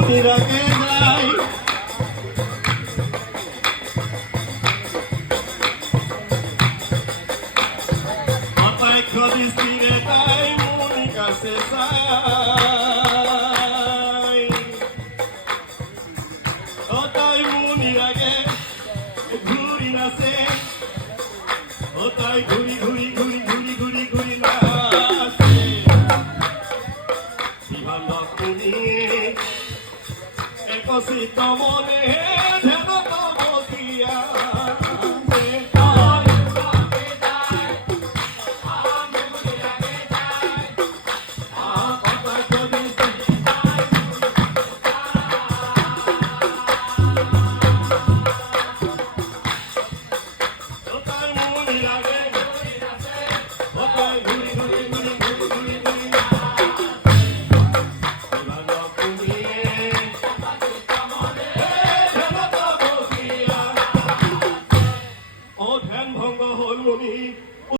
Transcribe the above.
নিরাগে যাই মাথায় খদিস তীরে তাই মনি কাছে যাই ও তাই মনি রাগে ঘুরি নাচে ও তাই ঘুরি ঘুরি ঘুরি ঘুরি ঘুরি ঘুরি নাচে বিমান তুমি একসিত মনে ধ্যান তমকিয়া ধ্যান ভঙ্গ হল মুনি